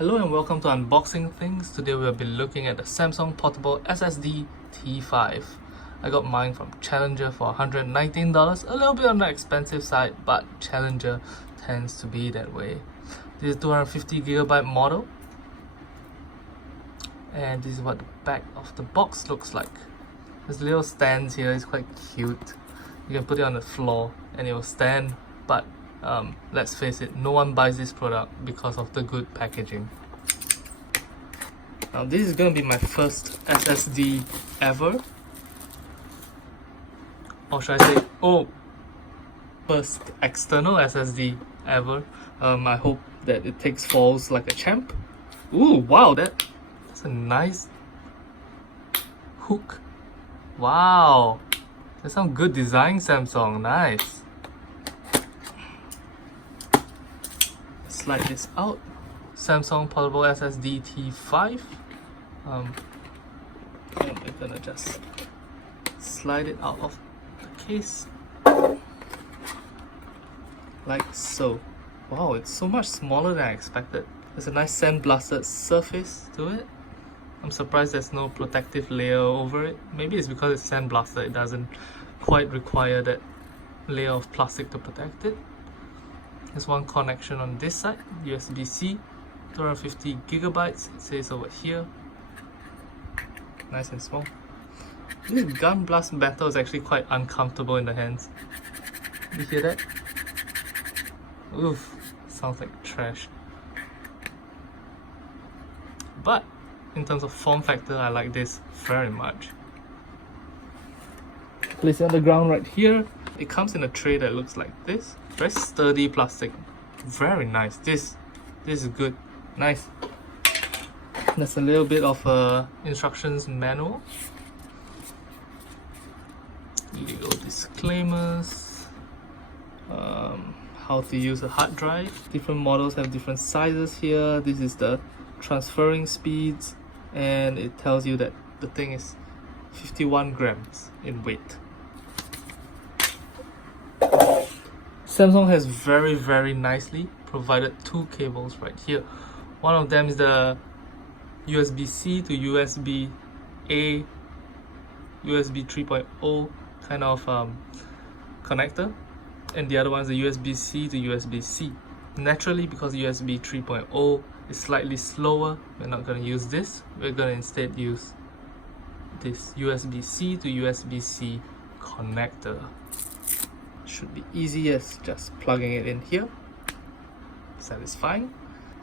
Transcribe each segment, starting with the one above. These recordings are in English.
Hello and welcome to Unboxing Things. Today we'll be looking at the Samsung Portable SSD T5. I got mine from Challenger for $119, a little bit on the expensive side, but Challenger tends to be that way. This is a 250GB model, and this is what the back of the box looks like. This little stands here is quite cute. You can put it on the floor and it will stand, but let's face it, no one buys this product because of the good packaging. Now this is going to be my first SSD ever, or should I say, first external SSD ever. I hope that it takes falls like a champ. Ooh, wow, that's a nice hook. Wow, that's some good design, Samsung. Nice. Slide this out. Samsung Portable SSD T5. And we're gonna just slide it out of the case like so. Wow, it's so much smaller than I expected. There's a nice sandblasted surface to it. I'm surprised there's no protective layer over it. Maybe it's because it's sandblasted, it doesn't quite require that layer of plastic to protect it. There's one connection on this side, USB-C, 250GB, it says over here. Nice and small. This gun blast battle is actually quite uncomfortable in the hands. You hear that? Oof, sounds like trash. But in terms of form factor, I like this very much. Place it on the ground right here. It comes in a tray that looks like this. Very sturdy plastic. Very nice. This is good. Nice. There's a little bit of a instructions manual. Legal disclaimers. How to use a hard drive. Different models have different sizes here. This is the transferring speeds, and it tells you that the thing is 51 grams in weight. Samsung has very nicely provided two cables right here. One of them is the USB-C to USB-A, USB 3.0 kind of connector, and the other one is the USB-C to USB-C. Naturally, because USB 3.0 is slightly slower, we're not going to use this. We're going to instead use this USB-C to USB-C connector. Should be easy as just plugging it in here. Satisfying.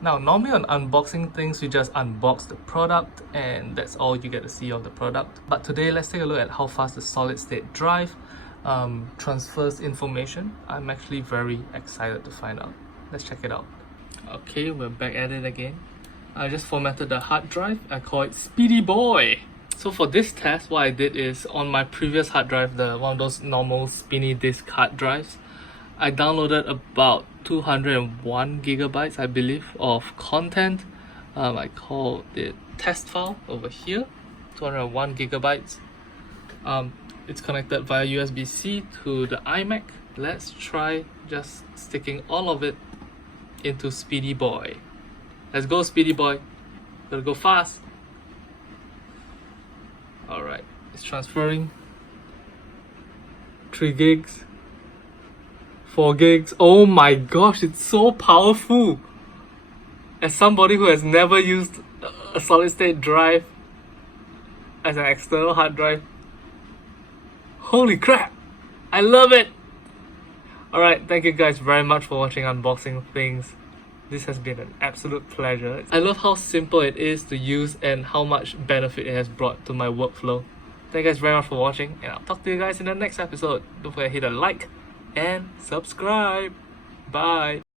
Now, normally on Unboxing Things, we just unbox the product and that's all you get to see of the product. But today, let's take a look at how fast the solid state drive transfers information. I'm actually very excited to find out. Let's check it out. Okay, we're back at it again. I just formatted the hard drive. I call it Speedy Boy. So for this test, what I did is on my previous hard drive, one of those normal spinny disk hard drives, I downloaded about 201 gigabytes, I believe, of content. I call it test file over here, 201 gigabytes. It's connected via USB-C to the iMac. Let's try just sticking all of it into Speedy Boy. Let's go, Speedy Boy. Gotta go fast. Alright, it's transferring. 3 gigs. 4 gigs. Oh my gosh, it's so powerful. As somebody who has never used a solid state drive as an external hard drive, holy crap, I love it. Alright, thank you guys very much for watching Unboxing Things. This has been an absolute pleasure. I love how simple it is to use and how much benefit it has brought to my workflow. Thank you guys very much for watching, and I'll talk to you guys in the next episode. Don't forget to hit a like and subscribe. Bye.